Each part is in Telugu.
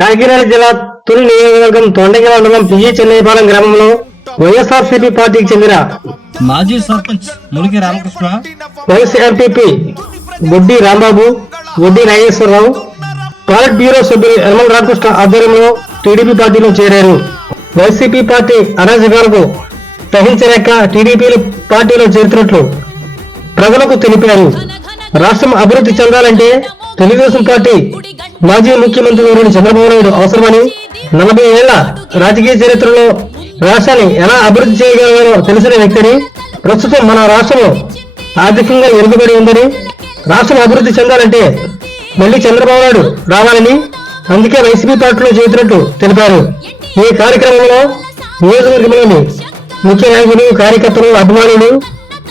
కాకినాడ జిల్లా తుని నియోజకవర్గం తొండగిరి మండలం పిజి చెన్నైపాలెం గ్రామంలో వైఎస్ఆర్సీపీ పార్టీకి చెందిన మాజీ sarpanch ములికి Ramakrishna, YS MPP బొడ్డి Rambabu, బొడ్డి Nageswararao, పాలిట్ bureau సభ్యులు యనమల రామకృష్ణ ఆధ్వర్యంలో టీడీపీ పార్టీలో చేరారు. వైసీపీ పార్టీ అరాజకాలకు సహించలేక టీడీపీ పార్టీలో చేరుతున్నట్లు ప్రజలకు తెలిపారు. రాష్ట్రం అభివృద్ధి చెందాలంటే తెలుగుదేశం పార్టీ మాజీ ముఖ్యమంత్రి చంద్రబాబు నాయుడు అవసరమని, 40 ఏళ్ల రాజకీయ చరిత్రలో రాష్ట్రాన్ని ఎలా అభివృద్ధి చేయగలగాలో తెలిసిన వ్యక్తిని, ప్రస్తుతం మన రాష్ట్రం ఆర్థికంగా వెనుకబడి ఉందని, రాష్ట్రం అభివృద్ధి చెందాలంటే మళ్లీ చంద్రబాబు నాయుడు రావాలని, అందుకే వైసీపీ పార్టీలో చేరుతున్నట్టు తెలిపారు. ఈ కార్యక్రమంలో నియోజకవర్గంలోని ముఖ్య నాయకులు, కార్యకర్తలు, అభిమానులు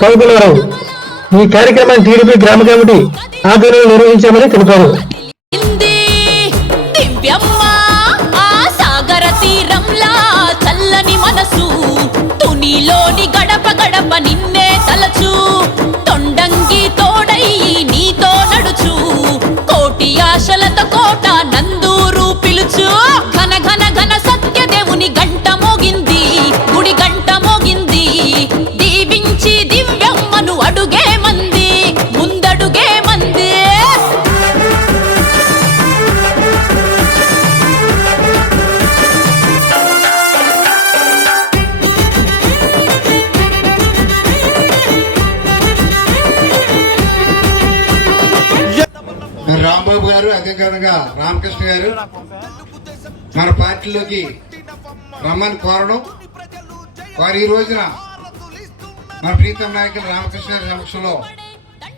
పాల్గొన్నారు. ఈ కార్యక్రమాన్ని టీడీపీ గ్రామ కమిటీ ఆధ్వర్యంలో నిర్వహించామని తెలిపారు. గడప గడప నిన్నే తలచు, తొండంగి తోడయి నీతో నడుచు, కోటి ఆశలతో కోట నందూరు పిలుచు, ఘన ఘన ఘన సత్యదేవుని గంట మోగింది, గుడి గంట మోగింది, దీవించి దివ్యమ్మను అడుగే మంది, ముందడుగే మంది. రాంబాబు గారు, అదేవిధంగా రామకృష్ణ గారు మన పార్టీలోకి రమ్మని కోరడం, వారు ఈ రోజున మన ప్రీతం నాయకులు రామకృష్ణ గారి సమక్షంలో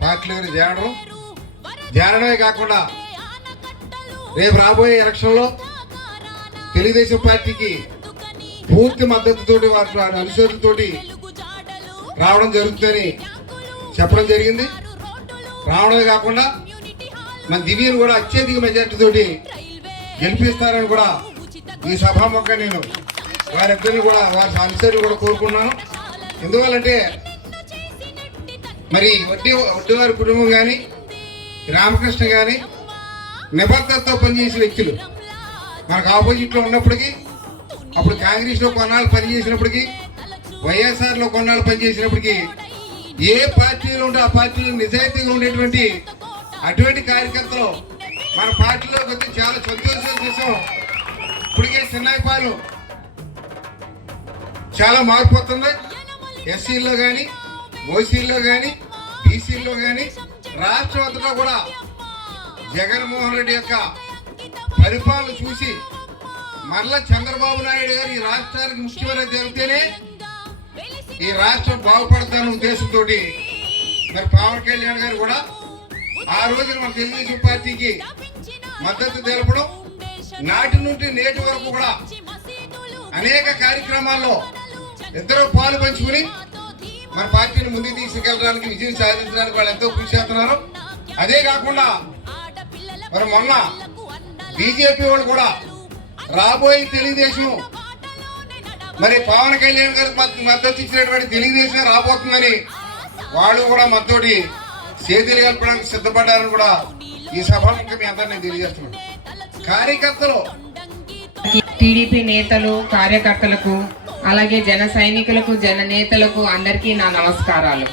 పార్టీలోకి చేరడమే కాకుండా రేపు రాబోయే ఎలక్షన్లో తెలుగుదేశం పార్టీకి పూర్తి మద్దతుతోటి వారి అనుచరులతోటి రావడం జరుగుతుందని చెప్పడం జరిగింది. రావడమే కాకుండా మన దివ్యను కూడా అత్యధిక మెజార్టీ తోటి గెలిపిస్తారని కూడా ఈ సభాముఖంగా నేను వారిద్దరిని కూడా వారి అనుసరిని కూడా కోరుకున్నాను. ఎందువల్లంటే మరి వడ్డీవారి కుటుంబం కానీ రామకృష్ణ కానీ నిబద్ధతతో పనిచేసిన వ్యక్తులు మనకు ఆపోజిట్లో ఉన్నప్పటికీ, అప్పుడు కాంగ్రెస్లో కొన్నాళ్ళు పనిచేసినప్పటికీ, వైఎస్ఆర్లో కొన్నాళ్ళు పనిచేసినప్పటికీ, ఏ పార్టీలో ఉంటే ఆ పార్టీలో నిజాయితీగా ఉండేటువంటి అటువంటి కార్యకర్తలు మన పార్టీలోకి వచ్చి చాలా సంతోషం చేసాం. ఇప్పటికే చిన్నపాలు చాలా మార్పు వస్తుంది. ఎస్సీల్లో కానీ, ఓసీల్లో కానీ, బీసీల్లో కానీ రాష్ట్రం అంతటా కూడా జగన్మోహన్ రెడ్డి యొక్క పరిపాలన చూసి మరలా చంద్రబాబు నాయుడు గారు ఈ రాష్ట్రానికి ముఖ్యమంత్రి జరిగితేనే ఈ రాష్ట్రం బాగుపడతాన ఉద్దేశంతో మరి పవన్ కళ్యాణ్ గారు కూడా ఆ రోజున మన తెలుగుదేశం పార్టీకి మద్దతు తెలపడం, నాటి నుండి నేటి వరకు కూడా అనేక కార్యక్రమాల్లో ఇద్దరు పాలు పంచుకుని మన పార్టీని ముందుకు తీసుకెళ్ళడానికి, విజయం సాధించడానికి వాళ్ళు ఎంతో కృషి చేస్తున్నారు. అదే కాకుండా మరి మొన్న బీజేపీ వాళ్ళు కూడా రాబోయే తెలుగుదేశం మరి పవన్ కళ్యాణ్ గారు మద్దతు ఇచ్చినటువంటి తెలుగుదేశం రాబోతుందని వాళ్ళు కూడా మద్దతు చేతులు కలపడానికి సిద్ధపడ్డారని కూడా ఈ సభకు మీ అందరినీ తెలియజేస్తున్నాను. కార్యకర్తలు, టీడీపీ నేతలు, కార్యకర్తలకు, అలాగే జన సైనికులకు, జన నేతలకు అందరికీ నా నమస్కారాలు.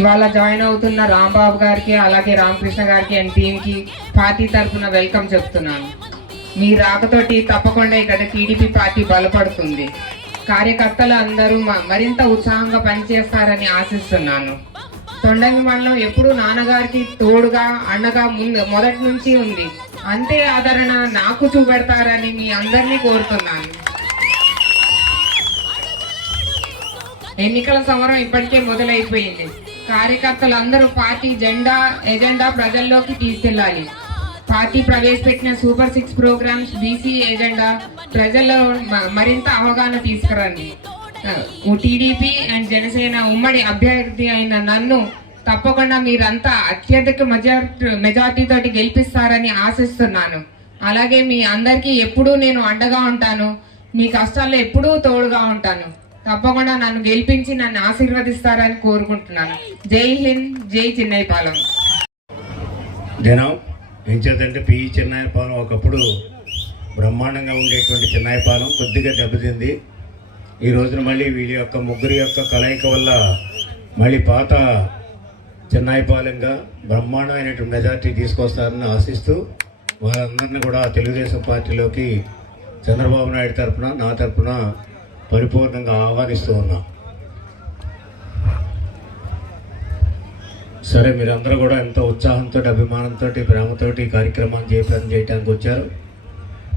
ఇవాళ జాయిన్ అవుతున్న రాంబాబు గారికి, అలాగే రామకృష్ణ గారికి అండ్ టీంకి పార్టీ తరఫున వెల్కమ్ చెప్తున్నాను. మీ రాకతోటి తప్పకుండా ఇక్కడ టీడీపీ పార్టీ బలపడుతుంది. కార్యకర్తలు అందరూ మరింత ఉత్సాహంగా పనిచేస్తారని ఆశిస్తున్నాను. తొండంగి మండలం ఎప్పుడు నాన్నగారికి తోడుగా, అండగా మొదటి నుంచి ఉంది. అంతే ఆదరణ నాకు చూపెడతారని మీ అందరినీ కోరుతున్నాను. ఎన్నికల సమరం ఇప్పటికే మొదలైపోయింది. కార్యకర్తలు అందరూ పార్టీ ఎజెండా ప్రజల్లోకి తీసుకెళ్లాలి. పార్టీ ప్రవేశపెట్టిన సూపర్ 6 ప్రోగ్రామ్స్, బీసీ ఎజెండా ప్రజల్లో మరింత అవగాహన తీసుకురండి. టీడీపీ అండ్ జనసేన ఉమ్మడి అభ్యర్థి అయిన నన్ను తప్పకుండా మీరంతా అత్యధిక మెజార్టీ తోటి గెలిపిస్తారని ఆశిస్తున్నాను. అలాగే మీ అందరికీ ఎప్పుడూ నేను అండగా ఉంటాను. మీ కష్టాల్లో ఎప్పుడూ తోడుగా ఉంటాను. తప్పకుండా నన్ను గెలిపించి నన్ను ఆశీర్వదిస్తారని కోరుకుంటున్నాను. జై హింద్, జై చెన్నైపాలెం. ఏం చేద్దంటే పిఈ చిన్నాయపాలెం ఒకప్పుడు బ్రహ్మాండంగా ఉండేటువంటి చిన్నాయపాలెం కొద్దిగా దెబ్బతింది. ఈ రోజున మళ్ళీ వీళ్ళ యొక్క ముగ్గురి యొక్క కలయిక వల్ల మళ్ళీ పాత చిన్నాయపాలెంగా బ్రహ్మాండమైనటువంటి మెజార్టీ తీసుకొస్తారని ఆశిస్తూ వాళ్ళందరినీ కూడా తెలుగుదేశం పార్టీలోకి చంద్రబాబు నాయుడు తరఫున నా తరఫున పరిపూర్ణంగా ఆహ్వానిస్తూ ఉన్నాం. సరే, మీరందరూ కూడా ఎంతో ఉత్సాహంతో అభిమానంతో ప్రేమతో ఈ కార్యక్రమాన్ని జయప్రదం చేయడానికి వచ్చారు.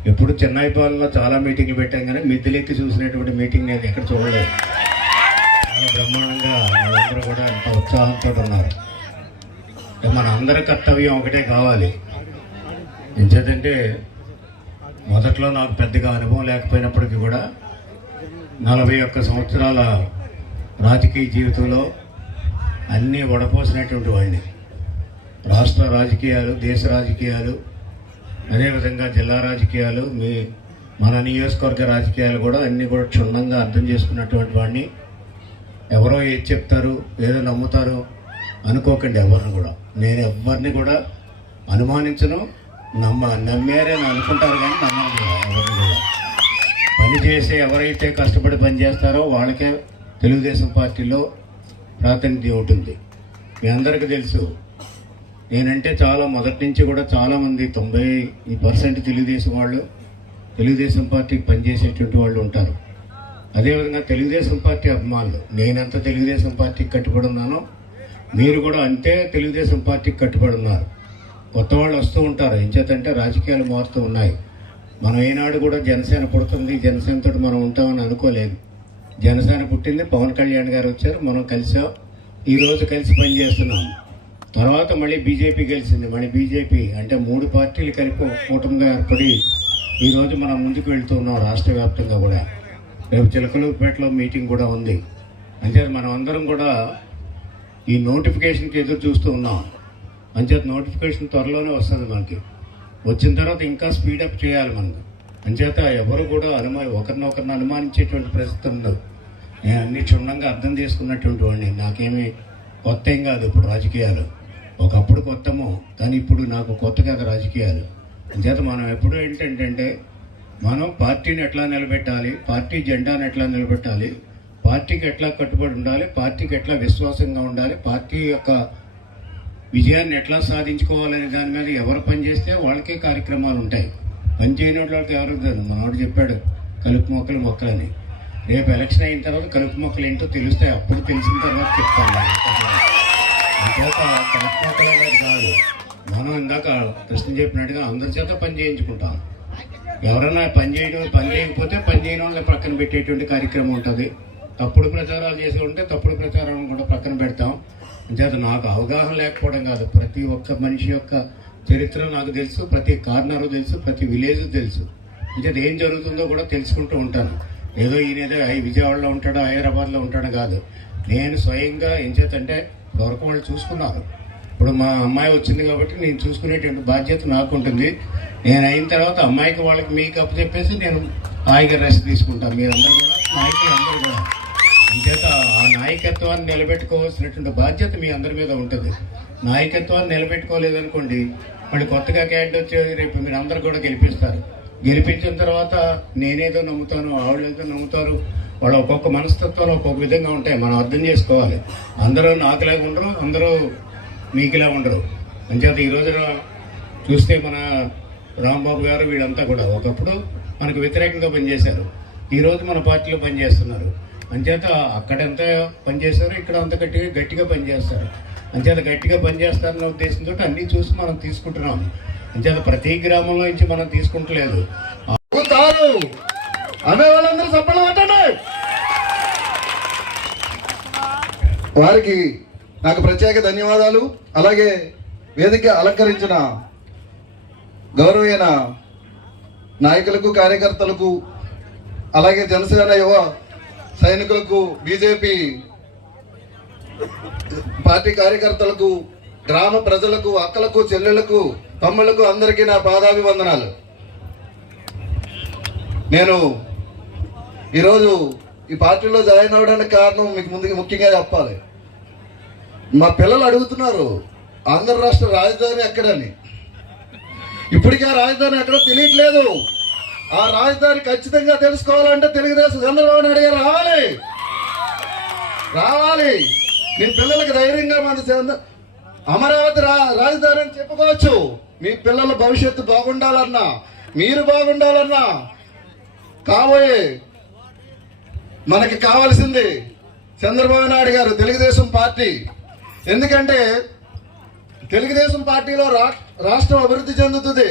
ఎప్పుడు చెన్నైపాలెంలో చాలా మీటింగ్లు పెట్టాం కానీ మిద్దెలెక్కి చూసినటువంటి మీటింగ్ నేను ఎక్కడ చూడలేదు. చాలా బ్రహ్మాండంగా వాళ్ళందరూ కూడా ఎంతో ఉత్సాహంతో ఉన్నారు. మన అందరి కర్తవ్యం ఒకటే కావాలి. ఎంచేతంటే మొదట్లో నాకు పెద్దగా అనుభవం లేకపోయినప్పటికీ కూడా 41 సంవత్సరాల రాజకీయ జీవితంలో అన్నీ వడపోసినటువంటి వాడిని. రాష్ట్ర రాజకీయాలు, దేశ రాజకీయాలు, అదేవిధంగా జిల్లా రాజకీయాలు, మన నియోజకవర్గ రాజకీయాలు కూడా అన్నీ కూడా క్షుణ్ణంగా అర్థం చేసుకున్నటువంటి వాడిని. ఎవరో ఏది చెప్తారు, ఏదో నమ్ముతారు అనుకోకండి. ఎవరిని కూడా నేను ఎవరిని కూడా అనుమానించను. నమ్మారని అనుకుంటారు కానీ నమ్మను కూడా. ఎవరిని కూడా పని చేసే ఎవరైతే కష్టపడి పని చేస్తారో వాళ్ళకే తెలుగుదేశం పార్టీలో ప్రాతినిధ్యం ఉంటుంది. మీ అందరికీ తెలుసు, నేనంటే చాలా మొదటి నుంచి కూడా చాలామంది 90% తెలుగుదేశం వాళ్ళు తెలుగుదేశం పార్టీకి పనిచేసేటువంటి వాళ్ళు ఉంటారు. అదేవిధంగా తెలుగుదేశం పార్టీ అభిమానులు, నేనెంత తెలుగుదేశం పార్టీకి కట్టుబడి ఉన్నానో మీరు కూడా అంతే తెలుగుదేశం పార్టీకి కట్టుబడి ఉన్నారు. కొత్త వాళ్ళు వస్తూ ఉంటారు. ఎంచేతంటే రాజకీయాలు మారుతూ ఉన్నాయి. మనం ఏనాడు కూడా జనసేన పుడుతుంది, జనసేనతో మనం ఉంటామని అనుకోలేదు. జనసేన పుట్టింది, పవన్ కళ్యాణ్ గారు వచ్చారు, మనం కలిసాం, ఈరోజు కలిసి పనిచేస్తున్నాం. తర్వాత మళ్ళీ బీజేపీ గెలిచింది. మళ్ళీ బీజేపీ అంటే 3 పార్టీలు కలిపి కూటమిగా ఏర్పడి ఈరోజు మనం ముందుకు వెళ్తూ ఉన్నాం. రాష్ట్ర వ్యాప్తంగా కూడా రేపు చిలకలూరుపేటలో మీటింగ్ కూడా ఉంది. అంటే మనం అందరం కూడా ఈ నోటిఫికేషన్కి ఎదురు చూస్తూ ఉన్నాం. అంచేత నోటిఫికేషన్ త్వరలోనే వస్తుంది మనకి. వచ్చిన తర్వాత ఇంకా స్పీడప్ చేయాలి మనకు. అంచేత ఎవరు కూడా ఒకరినొకరిని అనుమానించేటువంటి పరిస్థితి ఉండదు. నేను అన్ని క్షుణ్ణంగా అర్థం చేసుకున్నటువంటి వాడిని. నాకేమీ కొత్త ఏం కాదు. ఇప్పుడు రాజకీయాలు ఒకప్పుడు కొత్తమో, కానీ ఇప్పుడు నాకు కొత్త కాదు రాజకీయాలు. అంచేత మనం ఎప్పుడు ఏంటంటే మనం పార్టీని ఎట్లా నిలబెట్టాలి, పార్టీ జెండాను ఎట్లా నిలబెట్టాలి, పార్టీకి ఎట్లా కట్టుబడి ఉండాలి, పార్టీకి ఎట్లా విశ్వాసంగా ఉండాలి, పార్టీ యొక్క విజయాన్ని ఎట్లా సాధించుకోవాలనే దాని మీద ఎవరు పనిచేస్తే వాళ్ళకే కార్యక్రమాలు ఉంటాయి. పని చేయని వాళ్ళకి ఎవరు మనవాడు చెప్పాడు కలుపు మొక్కలని. రేపు ఎలక్షన్ అయిన తర్వాత కలుపు మొక్కలు ఏంటో తెలుస్తాయి. అప్పుడు తెలిసిన తర్వాత చెప్తాను. అంచేత కలుపు మొక్కలు అనేది కాదు, మనం ఇందాక కృష్ణ చెప్పినట్టుగా అందరి చేత పని చేయించుకుంటాం. ఎవరైనా పని చేయకపోతే పని చేయని వాళ్ళని పక్కన పెట్టేటువంటి కార్యక్రమం ఉంటుంది. తప్పుడు ప్రచారాలు చేసి ఉంటే తప్పుడు ప్రచారం కూడా పక్కన పెడతాం. అంచేత నాకు అవగాహన లేకపోవడం కాదు, ప్రతి ఒక్క మనిషి యొక్క చరిత్ర నాకు తెలుసు, ప్రతి కార్నరు తెలుసు, ప్రతి విలేజ్ తెలుసు. అంచేత ఏం జరుగుతుందో కూడా తెలుసుకుంటూ ఉంటాను. ఏదో ఈయనేదో విజయవాడలో ఉంటాడో హైదరాబాద్లో ఉంటాడో కాదు. నేను స్వయంగా ఏం చేతంటే వరకు వాళ్ళు చూసుకున్నారు. ఇప్పుడు మా అమ్మాయి వచ్చింది కాబట్టి నేను చూసుకునేటువంటి బాధ్యత నాకు ఉంటుంది. నేను అయిన తర్వాత అమ్మాయికి వాళ్ళకి మీకు అప్పు చెప్పేసి నేను హాయిగా రెస్ట్ తీసుకుంటాను. మీరందరూ కూడా నాయకులు అందరూ కూడా. అంచేత ఆ నాయకత్వాన్ని నిలబెట్టుకోవాల్సినటువంటి బాధ్యత మీ అందరి మీద ఉంటుంది. నాయకత్వాన్ని నిలబెట్టుకోలేదనుకోండి, మళ్ళీ కొత్తగా క్యాండిడేట్ వచ్చి రేపు మీరు అందరూ కూడా గెలిపిస్తారు. గెలిపించిన తర్వాత నేనేదో నమ్ముతాను, వాళ్ళు ఏదో నమ్ముతారు. వాళ్ళు ఒక్కొక్క మనస్తత్వాలు ఒక్కొక్క విధంగా ఉంటాయి. మనం అర్థం చేసుకోవాలి. అందరూ నాకులాగా ఉండరు, అందరూ మీకులా ఉండరు. అంచేత ఈ రోజున చూస్తే మన రాంబాబు గారు వీళ్ళంతా కూడా ఒకప్పుడు మనకు వ్యతిరేకంగా పనిచేశారు. ఈరోజు మన పార్టీలో పనిచేస్తున్నారు. అంచేత అక్కడ ఎంత పనిచేస్తారో ఇక్కడ అంత గట్టిగా పనిచేస్తారు. అంచేత గట్టిగా పనిచేస్తారన్న ఉద్దేశంతో అన్నీ చూసి మనం తీసుకుంటున్నాం. అంచేత ప్రతి గ్రామంలో నుంచి మనం తీసుకుంటలేదు. వాళ్ళందరూ సప్పలు పట్టండి. వారికి నాకు ప్రత్యేక ధన్యవాదాలు. అలాగే వేదిక అలంకరించిన గౌరవైన నాయకులకు, కార్యకర్తలకు, అలాగే జనసేన యువ సైనికులకు, బీజేపీ పార్టీ కార్యకర్తలకు, గ్రామ ప్రజలకు, అక్కలకు, చెల్లెలకు, తమ్ముళ్లకు అందరికీ నా పాదాభివందనాలు. నేను ఈరోజు ఈ పార్టీలో జాయిన్ అవ్వడానికి కారణం మీకు ముఖ్యంగా చెప్పాలి. మా పిల్లలు అడుగుతున్నారు ఆంధ్ర రాష్ట్ర రాజధాని ఎక్కడని. ఇప్పటికీ ఆ రాజధాని ఎక్కడో తెలియట్లేదు. ఆ రాజధాని ఖచ్చితంగా తెలుసుకోవాలంటే తెలుగుదేశం చంద్రబాబు నాయుడు గారు రావాలి. మీ పిల్లలకి ధైర్యంగా మన అమరావతి రాజధాని అని చెప్పుకోవచ్చు. మీ పిల్లల భవిష్యత్తు బాగుండాలన్నా, మీరు బాగుండాలన్నా, కాబోయే మనకి కావాల్సింది చంద్రబాబు నాయుడు గారు, తెలుగుదేశం పార్టీ. ఎందుకంటే తెలుగుదేశం పార్టీలో రాష్ట్రం అభివృద్ధి చెందుతుంది,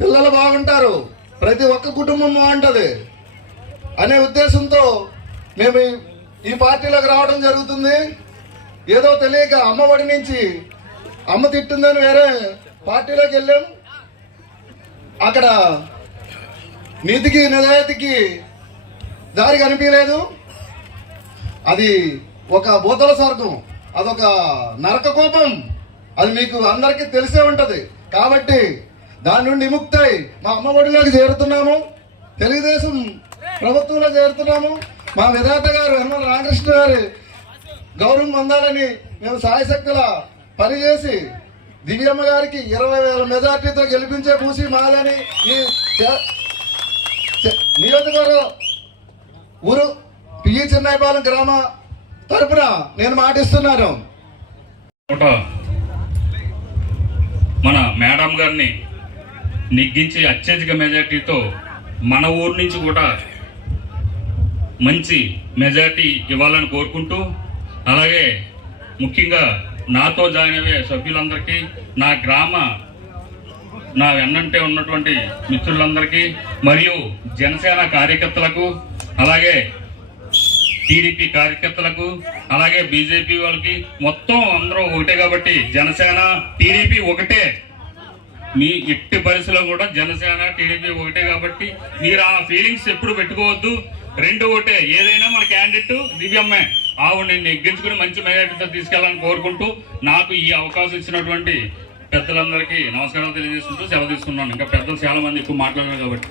పిల్లలు బాగుంటారు, ప్రతి ఒక్క కుటుంబం బాగుంటుంది అనే ఉద్దేశంతో మేము ఈ పార్టీలోకి రావడం జరుగుతుంది. ఏదో తెలియక అమ్మఒడి నుంచి అమ్మ తిట్టిందని వేరే పార్టీలోకి వెళ్ళాం. అక్కడ నీతికి నిజాయితీకి దారి కనిపించలేదు. అది ఒక భూతల స్వర్గం, అదొక నరక కోపం. అది మీకు అందరికీ తెలిసే ఉంటది. కాబట్టి దాని నుండి విముక్తై మా అమ్మ ఒడిలోకి చేరుతున్నాము, తెలుగుదేశం ప్రభుత్వంలో చేరుతున్నాము. మా విధాత గారు యనమల రామకృష్ణ గారి గౌరవం పొందాలని మేము సాయశక్తుల పనిచేసి దివ్యమ్మ గారికి 20,000 మెజార్టీతో గెలిపించే పూసి మాదని ఈ నియోజకవర్గ ఊరు పిఈ చెన్నైపాలెం గ్రామ తరపున నేను మాటిస్తున్నాను. మన మేడం గారిని నెగ్గించి అత్యధిక మెజార్టీతో మన ఊరు నుంచి కూడా మంచి మెజార్టీ ఇవ్వాలని కోరుకుంటూ, అలాగే ముఖ్యంగా నాతో జాయిన్ అయ్యే సభ్యులందరికీ, నా వెన్నంటే ఉన్నటువంటి మిత్రులందరికీ, మరియు జనసేన కార్యకర్తలకు, అలాగే టీడీపీ కార్యకర్తలకు, అలాగే బీజేపీ వాళ్ళకి, మొత్తం అందరూ ఒకటే. కాబట్టి జనసేన టీడీపీ ఒకటే. మీ ఎట్టి పరిస్థితుల్లో కూడా జనసేన టీడీపీ ఒకటే. కాబట్టి మీరు ఆ ఫీలింగ్స్ ఎప్పుడు పెట్టుకోవద్దు. రెండు ఒకటే. ఏదైనా మన క్యాండిడేట్ దివ్యమ్మే. ఆవిడ నెగ్గించుకుని మంచి మెజార్టీతో తీసుకెళ్లాలని కోరుకుంటూ, నాకు ఈ అవకాశం ఇచ్చినటువంటి పెద్దలందరికీ నమస్కారాలు తెలియజేసుకుంటూ సెలవు తీసుకున్నాను. ఇంకా పెద్దలు చాలా మంది ఎక్కువ మాట్లాడారు కాబట్టి.